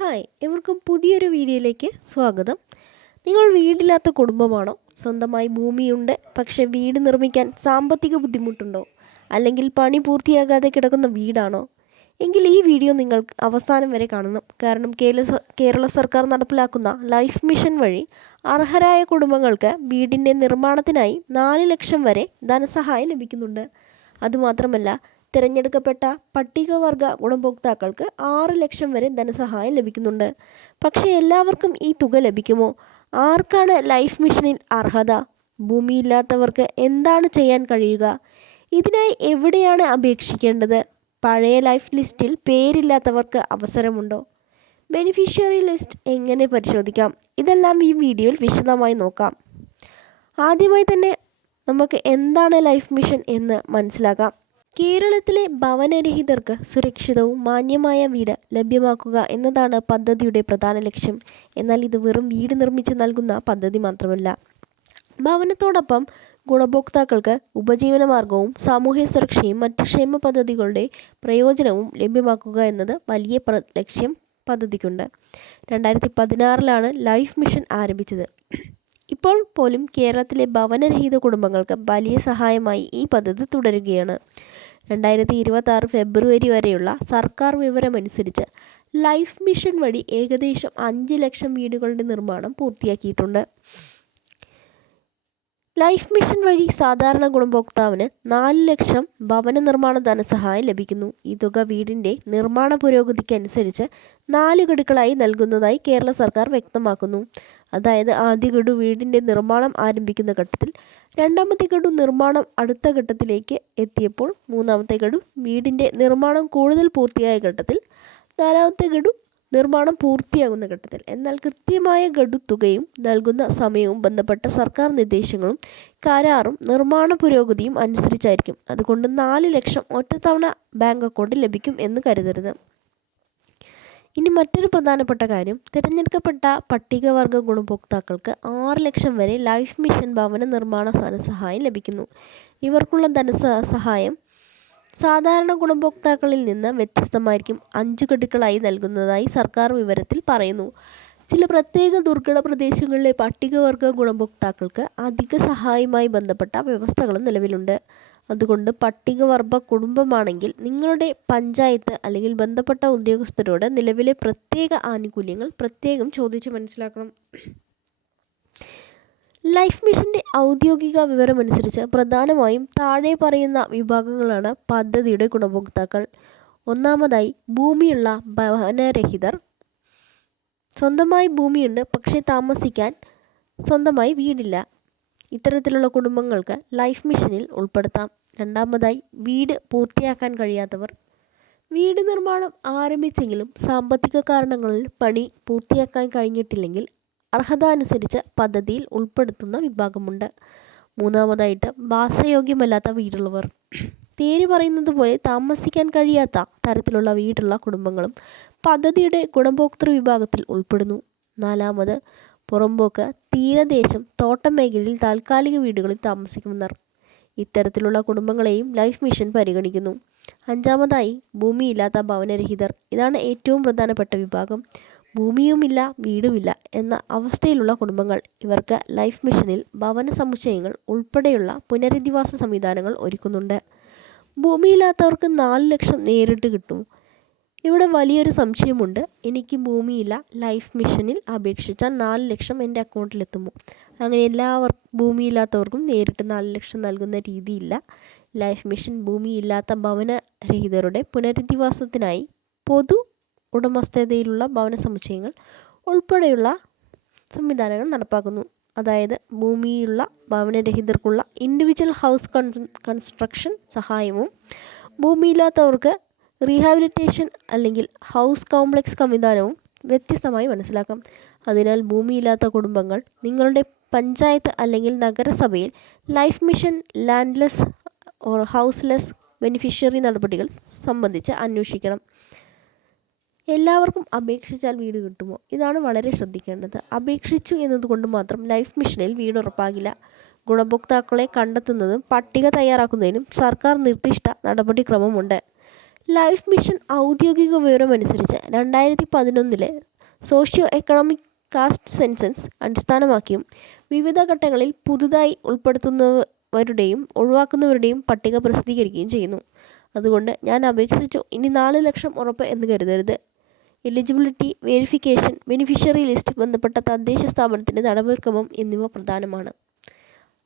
Hi എവർക്കും പുതിയൊരു വീഡിയോയിലേക്ക് സ്വാഗതം. നിങ്ങൾ വീടില്ലാത്ത കുടുംബമാണോ? സ്വന്തമായി ഭൂമിയുണ്ട്, പക്ഷേ വീട് നിർമ്മിക്കാൻ സാമ്പത്തിക ബുദ്ധിമുട്ടുണ്ടോ? അല്ലെങ്കിൽ പണി പൂർത്തിയാകാതെ കിടക്കുന്ന വീടാണോ? എങ്കിൽ ഈ വീഡിയോ നിങ്ങൾ അവസാനം വരെ കാണണം. കാരണം കേരള സർക്കാർ നടപ്പിലാക്കുന്ന ലൈഫ് മിഷൻ വഴി അർഹരായ കുടുംബങ്ങൾക്ക് വീടിൻ്റെ നിർമ്മാണത്തിനായി 4 ലക്ഷം വരെ ധനസഹായം ലഭിക്കുന്നുണ്ട്. അതുമാത്രമല്ല, തിരഞ്ഞെടുക്കപ്പെട്ട പട്ടികവർഗ ഗുണഭോക്താക്കൾക്ക് 6 ലക്ഷം വരെ ധനസഹായം ലഭിക്കുന്നുണ്ട്. പക്ഷേ എല്ലാവർക്കും ഈ തുക ലഭിക്കുമോ? ആർക്കാണ് ലൈഫ് മിഷനിൽ അർഹത? ഭൂമിയില്ലാത്തവർക്ക് എന്താണ് ചെയ്യാൻ കഴിയുക? ഇതിനായി എവിടെയാണ് അപേക്ഷിക്കേണ്ടത്? പഴയ ലൈഫ് ലിസ്റ്റിൽ പേരില്ലാത്തവർക്ക് അവസരമുണ്ടോ? ബെനിഫിഷ്യറി ലിസ്റ്റ് എങ്ങനെ പരിശോധിക്കാം? ഇതെല്ലാം ഈ വീഡിയോയിൽ വിശദമായി നോക്കാം. ആദ്യമായി തന്നെ നമുക്ക് എന്താണ് ലൈഫ് മിഷൻ എന്ന് മനസ്സിലാക്കാം. കേരളത്തിലെ ഭവനരഹിതർക്ക് സുരക്ഷിതവും മാന്യമായ വീട് ലഭ്യമാക്കുക എന്നതാണ് പദ്ധതിയുടെ പ്രധാന ലക്ഷ്യം. എന്നാൽ ഇത് വെറും വീട് നിർമ്മിച്ച് നൽകുന്ന പദ്ധതി മാത്രമല്ല. ഭവനത്തോടൊപ്പം ഗുണഭോക്താക്കൾക്ക് ഉപജീവനമാർഗവും സാമൂഹ്യ സുരക്ഷയും മറ്റ് ക്ഷേമ പദ്ധതികളുടെ പ്രയോജനവും ലഭ്യമാക്കുക എന്നത് വലിയ ലക്ഷ്യം പദ്ധതിക്കുണ്ട്. 2016 ലൈഫ് മിഷൻ ആരംഭിച്ചത്. ഇപ്പോൾ പോലും കേരളത്തിലെ ഭവനരഹിത കുടുംബങ്ങൾക്ക് വലിയ സഹായമായി ഈ പദ്ധതി തുടരുകയാണ്. 2026 ഫെബ്രുവരി വരെയുള്ള സർക്കാർ വിവരമനുസരിച്ച് ലൈഫ് മിഷൻ വഴി ഏകദേശം 5 ലക്ഷം വീടുകളുടെ നിർമ്മാണം പൂർത്തിയാക്കിയിട്ടുണ്ട്. ലൈഫ് മിഷൻ വഴി സാധാരണ ഗുണഭോക്താവിന് 4 ലക്ഷം ഭവന നിർമ്മാണ ധനസഹായം ലഭിക്കുന്നു. ഈ തുക വീടിൻ്റെ നിർമ്മാണ പുരോഗതിക്ക് അനുസരിച്ച് 4 ഗഡുക്കളായി നൽകുന്നതായി കേരള സർക്കാർ വ്യക്തമാക്കുന്നു. അതായത് ആദ്യ ഗഡു വീടിൻ്റെ നിർമ്മാണം ആരംഭിക്കുന്ന ഘട്ടത്തിൽ, രണ്ടാമത്തെ ഗഡു നിർമ്മാണം അടുത്ത ഘട്ടത്തിലേക്ക് എത്തിയപ്പോൾ, മൂന്നാമത്തെ ഗഡു വീടിൻ്റെ നിർമ്മാണം കൂടുതൽ പൂർത്തിയായ ഘട്ടത്തിൽ, നാലാമത്തെ ഗഡു നിർമ്മാണം പൂർത്തിയാകുന്ന ഘട്ടത്തിൽ. എന്നാൽ കൃത്യമായ ഗഡു തുകയും നൽകുന്ന സമയവും ബന്ധപ്പെട്ട സർക്കാർ നിർദ്ദേശങ്ങളും കരാറും നിർമ്മാണ പുരോഗതിയും അനുസരിച്ചായിരിക്കും. അതുകൊണ്ട് 4 ലക്ഷം ഒറ്റത്തവണ ബാങ്ക് അക്കൗണ്ടിൽ ലഭിക്കും എന്ന് കരുതരുത്. ഇനി മറ്റൊരു പ്രധാനപ്പെട്ട കാര്യം, തിരഞ്ഞെടുക്കപ്പെട്ട പട്ടികവർഗ ഗുണഭോക്താക്കൾക്ക് 6 ലക്ഷം വരെ ലൈഫ് മിഷൻ ഭവന നിർമ്മാണ ധനസഹായം ലഭിക്കുന്നു. ഇവർക്കുള്ള ധനസഹായം സാധാരണ ഗുണഭോക്താക്കളിൽ നിന്ന് വ്യത്യസ്തമായിരിക്കും. 5 ഗഡുക്കളായി നൽകുന്നതായി സർക്കാർ വിവരത്തിൽ പറയുന്നു. ചില പ്രത്യേക ദുർഘട പ്രദേശങ്ങളിലെ പട്ടികവർഗ ഗുണഭോക്താക്കൾക്ക് അധിക സഹായവുമായി ബന്ധപ്പെട്ട വ്യവസ്ഥകളും നിലവിലുണ്ട്. അതുകൊണ്ട് പട്ടികവർഗ കുടുംബമാണെങ്കിൽ നിങ്ങളുടെ പഞ്ചായത്ത് അല്ലെങ്കിൽ ബന്ധപ്പെട്ട ഉദ്യോഗസ്ഥരോട് നിലവിലെ പ്രത്യേക ആനുകൂല്യങ്ങൾ പ്രത്യേകം ചോദിച്ച് മനസ്സിലാക്കണം. ലൈഫ് മിഷൻ്റെ ഔദ്യോഗിക വിവരമനുസരിച്ച് പ്രധാനമായും താഴെ പറയുന്ന വിഭാഗങ്ങളാണ് പദ്ധതിയുടെ ഗുണഭോക്താക്കൾ. ഒന്നാമതായി, ഭൂമിയുള്ള ഭവനരഹിതർ. സ്വന്തമായി ഭൂമിയുണ്ട്, പക്ഷേ താമസിക്കാൻ സ്വന്തമായി വീടില്ല. ഇത്തരത്തിലുള്ള കുടുംബങ്ങൾക്ക് ലൈഫ് മിഷനിൽ ഉൾപ്പെടുത്താം. രണ്ടാമതായി, വീട് പൂർത്തിയാക്കാൻ കഴിയാത്തവർ. വീട് നിർമ്മാണം ആരംഭിച്ചെങ്കിലും സാമ്പത്തിക കാരണങ്ങളിൽ പണി പൂർത്തിയാക്കാൻ കഴിഞ്ഞിട്ടില്ലെങ്കിൽ അർഹത അനുസരിച്ച് പദ്ധതിയിൽ ഉൾപ്പെടുത്തുന്ന വിഭാഗമുണ്ട്. മൂന്നാമതായിട്ട്, വാസയോഗ്യമല്ലാത്ത വീടുള്ളവർ. പേര് പറയുന്നത് പോലെ താമസിക്കാൻ കഴിയാത്ത തരത്തിലുള്ള വീടുള്ള കുടുംബങ്ങളും പദ്ധതിയുടെ ഗുണഭോക്തൃ വിഭാഗത്തിൽ ഉൾപ്പെടുന്നു. നാലാമത്, പുറമ്പോക്ക്, തീരദേശം, തോട്ടം മേഖലയിൽ താൽക്കാലിക വീടുകളിൽ താമസിക്കുന്നവർ. ഇത്തരത്തിലുള്ള കുടുംബങ്ങളെയും ലൈഫ് മിഷൻ പരിഗണിക്കുന്നു. അഞ്ചാമതായി, ഭൂമിയില്ലാത്ത ഭവനരഹിതർ. ഇതാണ് ഏറ്റവും പ്രധാനപ്പെട്ട വിഭാഗം. ഭൂമിയുമില്ല, വീടുമില്ല എന്ന അവസ്ഥയിലുള്ള കുടുംബങ്ങൾ. ഇവർക്ക് ലൈഫ് മിഷനിൽ ഭവന സമുച്ചയങ്ങൾ ഉൾപ്പെടെയുള്ള പുനരധിവാസ സംവിധാനങ്ങൾ ഒരുക്കുന്നുണ്ട്. ഭൂമിയില്ലാത്തവർക്ക് 4 ലക്ഷം നേരിട്ട് കിട്ടും. ഇവിടെ വലിയൊരു സംശയമുണ്ട്. എനിക്ക് ഭൂമിയില്ല, ലൈഫ് മിഷനിൽ അപേക്ഷിച്ചാൽ 4 ലക്ഷം എൻ്റെ അക്കൗണ്ടിലെത്തുമോ? അങ്ങനെ ഭൂമിയില്ലാത്തവർക്കും നേരിട്ട് 4 ലക്ഷം നൽകുന്ന രീതിയില്ല. ലൈഫ് മിഷൻ ഭൂമിയില്ലാത്ത ഭവനരഹിതരുടെ പുനരധിവാസത്തിനായി പൊതു ഉടമസ്ഥതയിലുള്ള ഭവന സമുച്ചയങ്ങൾ ഉൾപ്പെടെയുള്ള സംവിധാനങ്ങൾ നടപ്പാക്കുന്നു. അതായത് ഭൂമിയുള്ള ഭവനരഹിതർക്കുള്ള ഇൻഡിവിജ്വൽ ഹൗസ് കൺസ്ട്രക്ഷൻ സഹായവും ഭൂമിയില്ലാത്തവർക്ക് റീഹാബിലിറ്റേഷൻ അല്ലെങ്കിൽ ഹൗസ് കോംപ്ലക്സ് സംവിധാനവും വ്യത്യസ്തമായി മനസ്സിലാക്കാം. അതിനാൽ ഭൂമിയില്ലാത്ത കുടുംബങ്ങൾ നിങ്ങളുടെ പഞ്ചായത്ത് അല്ലെങ്കിൽ നഗരസഭയിൽ life mission landless or houseless beneficiary നടപടികൾ സംബന്ധിച്ച് അന്വേഷിക്കണം. എല്ലാവർക്കും അപേക്ഷിച്ചാൽ വീട് കിട്ടുമോ? ഇതാണ് വളരെ ശ്രദ്ധിക്കേണ്ടത്. അപേക്ഷിച്ചു എന്നതുകൊണ്ട് മാത്രം ലൈഫ് മിഷനിൽ വീട് ഉറപ്പാകില്ല. ഗുണഭോക്താക്കളെ കണ്ടെത്തുന്നതും പട്ടിക തയ്യാറാക്കുന്നതിനും സർക്കാർ നിർദ്ദിഷ്ട നടപടിക്രമമുണ്ട്. ലൈഫ് മിഷൻ ഔദ്യോഗിക വിവരമനുസരിച്ച് 2011 സോഷ്യോ എക്കണോമിക് കാസ്റ്റ് സെൻസസ് അടിസ്ഥാനമാക്കിയും വിവിധ ഘട്ടങ്ങളിൽ പുതുതായി ഉൾപ്പെടുത്തുന്നവരുടെയും ഒഴിവാക്കുന്നവരുടെയും പട്ടിക പ്രസിദ്ധീകരിക്കുകയും ചെയ്യുന്നു. അതുകൊണ്ട് ഞാൻ അപേക്ഷിച്ചു ഇനി 4 ലക്ഷം ഉറപ്പ് എന്ന് കരുതരുത്. എലിജിബിലിറ്റി, വെരിഫിക്കേഷൻ, ബെനിഫിഷ്യറി ലിസ്റ്റ്, ബന്ധപ്പെട്ട തദ്ദേശ സ്ഥാപനത്തിൻ്റെ നടപടിക്രമം എന്നിവ പ്രധാനമാണ്.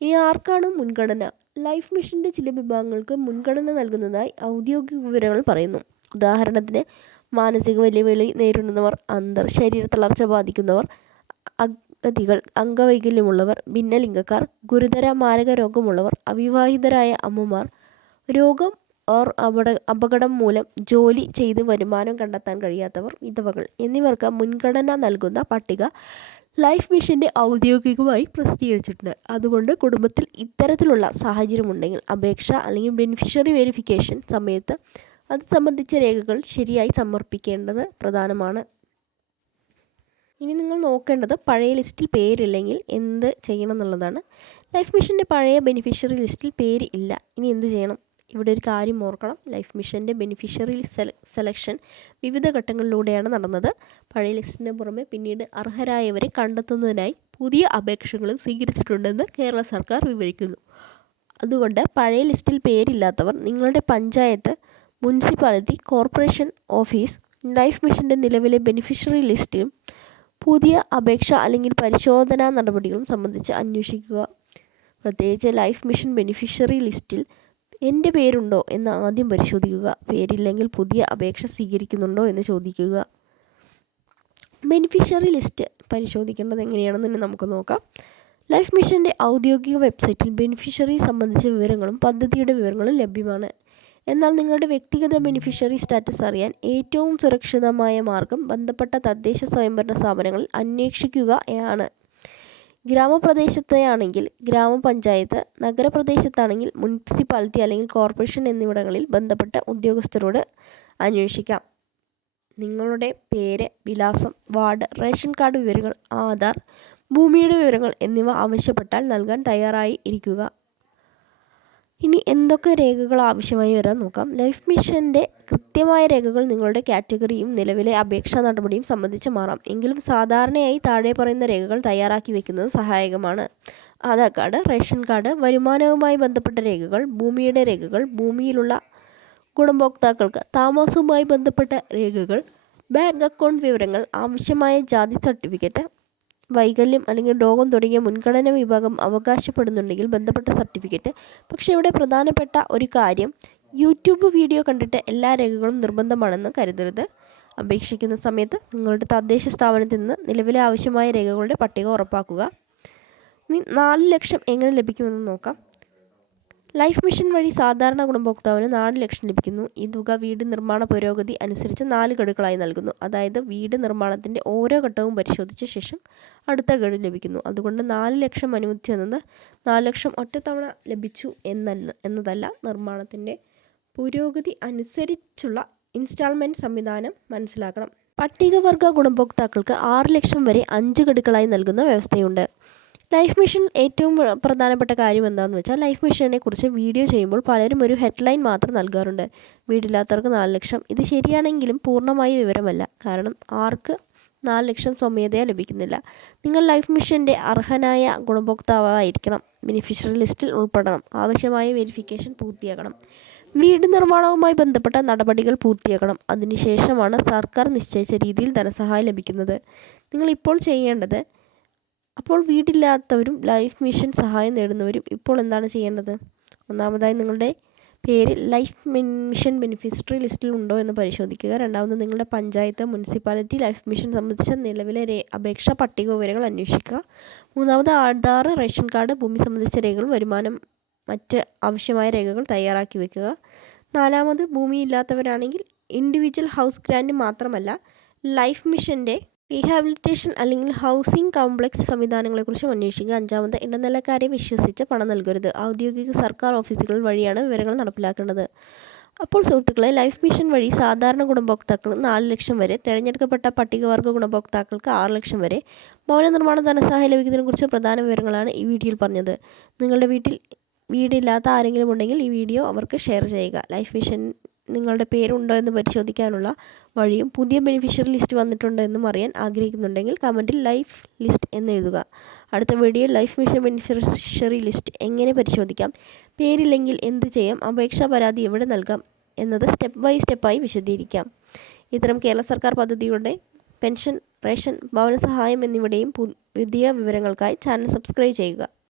ഇനി ആർക്കാണ് മുൻഗണന? ലൈഫ് മിഷൻ്റെ ചില വിഭാഗങ്ങൾക്ക് മുൻഗണന നൽകുന്നതായി ഔദ്യോഗിക വിവരങ്ങൾ പറയുന്നു. ഉദാഹരണത്തിന് മാനസിക വെല്ലുവിളി നേരിടുന്നവർ, ശരീര തളർച്ച ബാധിക്കുന്നവർ, അഗതികൾ, അംഗവൈകല്യമുള്ളവർ, ഭിന്നലിംഗക്കാർ, ഗുരുതര മാരക രോഗമുള്ളവർ, അവിവാഹിതരായ അമ്മമാർ, രോഗം അപകടം മൂലം ജോലി ചെയ്ത് വരുമാനം കണ്ടെത്താൻ കഴിയാത്തവർ, വിധവകൾ എന്നിവർക്ക് മുൻഗണന നൽകുന്ന പട്ടിക ലൈഫ് മിഷൻ്റെ ഔദ്യോഗികമായി പ്രസിദ്ധീകരിച്ചിട്ടുണ്ട്. അതുകൊണ്ട് കുടുംബത്തിൽ ഇത്തരത്തിലുള്ള സാഹചര്യമുണ്ടെങ്കിൽ അപേക്ഷ അല്ലെങ്കിൽ ബെനിഫിഷ്യറി വെരിഫിക്കേഷൻ സമയത്ത് അത് സംബന്ധിച്ച രേഖകൾ ശരിയായി സമർപ്പിക്കേണ്ടത് പ്രധാനമാണ്. ഇനി നിങ്ങൾ നോക്കേണ്ടത് പഴയ ലിസ്റ്റിൽ പേരില്ലെങ്കിൽ എന്ത് ചെയ്യണം എന്നുള്ളതാണ്. ലൈഫ് മിഷൻ്റെ പഴയ ബെനിഫിഷ്യറി ലിസ്റ്റിൽ പേര് ഇല്ല. ഇനി എന്ത് ചെയ്യണം? ഇവിടെ ഒരു കാര്യം ഓർക്കണം. ലൈഫ് മിഷൻ്റെ ബെനിഫിഷ്യറി സെലക്ഷൻ വിവിധ ഘട്ടങ്ങളിലൂടെയാണ് നടന്നത്. പഴയ ലിസ്റ്റിന് പുറമെ പിന്നീട് അർഹരായവരെ കണ്ടെത്തുന്നതിനായി പുതിയ അപേക്ഷകളും സ്വീകരിച്ചിട്ടുണ്ടെന്ന് കേരള സർക്കാർ വിവരിക്കുന്നു. അതുകൊണ്ട് പഴയ ലിസ്റ്റിൽ പേരില്ലാത്തവർ നിങ്ങളുടെ panchayat, municipality, corporation office life മിഷൻ്റെ നിലവിലെ ബെനിഫിഷ്യറി ലിസ്റ്റും പുതിയ അപേക്ഷ അല്ലെങ്കിൽ പരിശോധനാ നടപടികളും സംബന്ധിച്ച് അന്വേഷിക്കുക. പ്രത്യേകിച്ച് ലൈഫ് മിഷൻ ബെനിഫിഷ്യറി ലിസ്റ്റിൽ എൻ്റെ പേരുണ്ടോ എന്ന് ആദ്യം പരിശോധിക്കുക. പേരില്ലെങ്കിൽ പുതിയ അപേക്ഷ സ്വീകരിക്കുന്നുണ്ടോ എന്ന് ചോദിക്കുക. ബെനിഫിഷ്യറി ലിസ്റ്റ് പരിശോധിക്കേണ്ടത് എങ്ങനെയാണെന്ന് നമുക്ക് നോക്കാം. ലൈഫ് മിഷൻ്റെ ഔദ്യോഗിക വെബ്സൈറ്റിൽ ബെനിഫിഷ്യറി സംബന്ധിച്ച വിവരങ്ങളും പദ്ധതിയുടെ വിവരങ്ങളും ലഭ്യമാണ്. എന്നാൽ നിങ്ങളുടെ വ്യക്തിഗത ബെനിഫിഷ്യറി സ്റ്റാറ്റസ് അറിയാൻ ഏറ്റവും സുരക്ഷിതമായ മാർഗം ബന്ധപ്പെട്ട തദ്ദേശ സ്വയംഭരണ സ്ഥാപനങ്ങളിൽ അന്വേഷിക്കുകയാണ്. ഗ്രാമപ്രദേശത്തെയാണെങ്കിൽ ഗ്രാമപഞ്ചായത്ത്, നഗരപ്രദേശത്താണെങ്കിൽ മുനിസിപ്പാലിറ്റി അല്ലെങ്കിൽ കോർപ്പറേഷൻ എന്നിവിടങ്ങളിൽ ബന്ധപ്പെട്ട ഉദ്യോഗസ്ഥരോട് അന്വേഷിക്കാം. നിങ്ങളുടെ പേര്, വിലാസം, വാർഡ്, റേഷൻ കാർഡ് വിവരങ്ങൾ, ആധാർ, ഭൂമിയുടെ വിവരങ്ങൾ എന്നിവ ആവശ്യപ്പെട്ടാൽ നൽകാൻ തയ്യാറായി ഇരിക്കുക. ഇനി എന്തൊക്കെ രേഖകൾ ആവശ്യമായി വരാൻ നോക്കാം. ലൈഫ് മിഷൻ്റെ കൃത്യമായ രേഖകൾ നിങ്ങളുടെ കാറ്റഗറിയും നിലവിലെ അപേക്ഷാ നടപടിയും സംബന്ധിച്ച് മാറാം. എങ്കിലും സാധാരണയായി താഴെ പറയുന്ന രേഖകൾ തയ്യാറാക്കി വയ്ക്കുന്നത് സഹായകമാണ്. ആധാർ കാർഡ്, റേഷൻ കാർഡ്, വരുമാനവുമായി ബന്ധപ്പെട്ട രേഖകൾ, ഭൂമിയുടെ രേഖകൾ, ഭൂമിയിലുള്ള ഗുണഭോക്താക്കൾക്ക് താമസവുമായി ബന്ധപ്പെട്ട രേഖകൾ, ബാങ്ക് അക്കൗണ്ട് വിവരങ്ങൾ, ആവശ്യമായ ജാതി സർട്ടിഫിക്കറ്റ്, വൈകല്യം അല്ലെങ്കിൽ രോഗം തുടങ്ങിയ മുൻഗണന വിഭാഗം അവകാശപ്പെടുന്നുണ്ടെങ്കിൽ ബന്ധപ്പെട്ട സർട്ടിഫിക്കറ്റ്. പക്ഷേ ഇവിടെ പ്രധാനപ്പെട്ട ഒരു കാര്യം, യൂട്യൂബ് വീഡിയോ കണ്ടിട്ട് എല്ലാ രേഖകളും നിർബന്ധമാണെന്ന് കരുതരുത്. അപേക്ഷിക്കുന്ന സമയത്ത് നിങ്ങളുടെ തദ്ദേശ സ്ഥാപനത്തിൽ നിന്ന് നിലവിലെ ആവശ്യമായ രേഖകളുടെ പട്ടിക ഉറപ്പാക്കുക. ഇനി 4 ലക്ഷം എങ്ങനെ ലഭിക്കുമെന്ന് നോക്കാം. ലൈഫ് മിഷൻ വഴി സാധാരണ ഗുണഭോക്താവിന് 4 ലക്ഷം ലഭിക്കുന്നു. ഈ തുക വീട് നിർമ്മാണ പുരോഗതി അനുസരിച്ച് 4 ഗഡുക്കളായി നൽകുന്നു. അതായത് വീട് നിർമ്മാണത്തിൻ്റെ ഓരോ ഘട്ടവും പരിശോധിച്ച ശേഷം അടുത്ത ഗഡു ലഭിക്കുന്നു. അതുകൊണ്ട് 4 ലക്ഷം അനുവദിച്ചെന്നത് 4 ലക്ഷം ഒറ്റത്തവണ ലഭിച്ചു എന്നതല്ല. നിർമ്മാണത്തിൻ്റെ പുരോഗതി അനുസരിച്ചുള്ള ഇൻസ്റ്റാൾമെൻറ്റ് സംവിധാനം മനസ്സിലാക്കണം. പട്ടികവർഗ ഗുണഭോക്താക്കൾക്ക് 6 ലക്ഷം വരെ 5 ഗഡുക്കളായി നൽകുന്ന വ്യവസ്ഥയുണ്ട്. ലൈഫ് മിഷൻ ഏറ്റവും പ്രധാനപ്പെട്ട കാര്യം എന്താണെന്ന് വെച്ചാൽ, ലൈഫ് മിഷനെ കുറിച്ച് വീഡിയോ ചെയ്യുമ്പോൾ പലരും ഒരു ഹെഡ്ലൈൻ മാത്രം നൽകാറുണ്ട്. വീടില്ലാത്തവർക്ക് 4 ലക്ഷം. ഇത് ശരിയാണെങ്കിലും പൂർണ്ണമായ വിവരമല്ല. കാരണം ആർക്ക് 4 ലക്ഷം സ്വമേധയാ ലഭിക്കുന്നില്ല. നിങ്ങൾ ലൈഫ് മിഷൻ്റെ അർഹനായ ഗുണഭോക്താവായിരിക്കണം. ബെനിഫിഷ്യറി ലിസ്റ്റിൽ ഉൾപ്പെടണം. ആവശ്യമായ വെരിഫിക്കേഷൻ പൂർത്തിയാക്കണം. വീട് നിർമ്മാണവുമായി ബന്ധപ്പെട്ട നടപടികൾ പൂർത്തിയാക്കണം. അതിനുശേഷമാണ് സർക്കാർ നിശ്ചയിച്ച രീതിയിൽ ധനസഹായം ലഭിക്കുന്നത്. നിങ്ങളിപ്പോൾ ചെയ്യേണ്ടത്, അപ്പോൾ വീടില്ലാത്തവരും ലൈഫ് മിഷൻ സഹായം നേടുന്നവരും ഇപ്പോൾ എന്താണ് ചെയ്യേണ്ടത്? ഒന്നാമതായി നിങ്ങളുടെ പേര് ലൈഫ് മിഷൻ ബെനിഫിഷ്യറി ലിസ്റ്റിൽ ഉണ്ടോ എന്ന് പരിശോധിക്കുക. രണ്ടാമത് നിങ്ങളുടെ പഞ്ചായത്ത്, മുനിസിപ്പാലിറ്റി ലൈഫ് മിഷൻ സംബന്ധിച്ച നിലവിലെ അപേക്ഷാ പട്ടിക വിവരങ്ങൾ അന്വേഷിക്കുക. മൂന്നാമത് ആധാർ, റേഷൻ കാർഡ്, ഭൂമി സംബന്ധിച്ച രേഖകൾ, വരുമാനം, മറ്റ് ആവശ്യമായ രേഖകൾ തയ്യാറാക്കി വയ്ക്കുക. നാലാമത് ഭൂമിയില്ലാത്തവരാണെങ്കിൽ ഇൻഡിവിജ്വൽ ഹൗസ് ഗ്രാൻറ്റ് മാത്രമല്ല, ലൈഫ് മിഷൻ്റെ റീഹാബിലിറ്റേഷൻ അല്ലെങ്കിൽ ഹൗസിംഗ് കോംപ്ലക്സ് സംവിധാനങ്ങളെക്കുറിച്ച് അന്വേഷിക്കുക. അഞ്ചാമത് ഇടനിലക്കാരെ വിശ്വസിച്ച് പണം നൽകരുത്. ഔദ്യോഗിക സർക്കാർ ഓഫീസുകൾ വഴിയാണ് വിവരങ്ങൾ നടപ്പിലാക്കേണ്ടത്. അപ്പോൾ സുഹൃത്തുക്കളെ, ലൈഫ് മിഷൻ വഴി സാധാരണ ഗുണഭോക്താക്കൾ 4 ലക്ഷം വരെ, തിരഞ്ഞെടുക്കപ്പെട്ട പട്ടികവർഗ ഗുണഭോക്താക്കൾക്ക് 6 ലക്ഷം വരെ ഭവന നിർമ്മാണ ധനസഹായം ലഭിക്കുന്നതിനെക്കുറിച്ച് പ്രധാന വിവരങ്ങളാണ് ഈ വീഡിയോയിൽ പറഞ്ഞത്. നിങ്ങളുടെ വീട്ടിൽ വീടില്ലാത്ത ആരെങ്കിലും ഉണ്ടെങ്കിൽ ഈ വീഡിയോ അവർക്ക് ഷെയർ ചെയ്യുക. ലൈഫ് മിഷൻ നിങ്ങളുടെ പേരുണ്ടോ എന്ന് പരിശോധിക്കാനുള്ള വഴിയും പുതിയ ബെനിഫിഷ്യറി ലിസ്റ്റ് വന്നിട്ടുണ്ടോ എന്നും അറിയാൻ ആഗ്രഹിക്കുന്നുണ്ടെങ്കിൽ കമൻറ്റിൽ ലൈഫ് ലിസ്റ്റ് എന്ന് എഴുതുക. അടുത്ത വീഡിയോയിൽ ലൈഫ് മിഷൻ ബെനിഫിഷ്യറി ലിസ്റ്റ് എങ്ങനെ പരിശോധിക്കാം, പേരില്ലെങ്കിൽ എന്ത് ചെയ്യാം, അപേക്ഷാ പരാതി എവിടെ നൽകാം എന്നത് സ്റ്റെപ്പ് ബൈ സ്റ്റെപ്പായി വിശദീകരിക്കാം. ഇത്തരം കേരള സർക്കാർ പദ്ധതികളുടെ പെൻഷൻ, റേഷൻ, ഭവന സഹായം എന്നിവയുടെയും പുതിയ വിവരങ്ങൾക്കായി ചാനൽ സബ്സ്ക്രൈബ് ചെയ്യുക.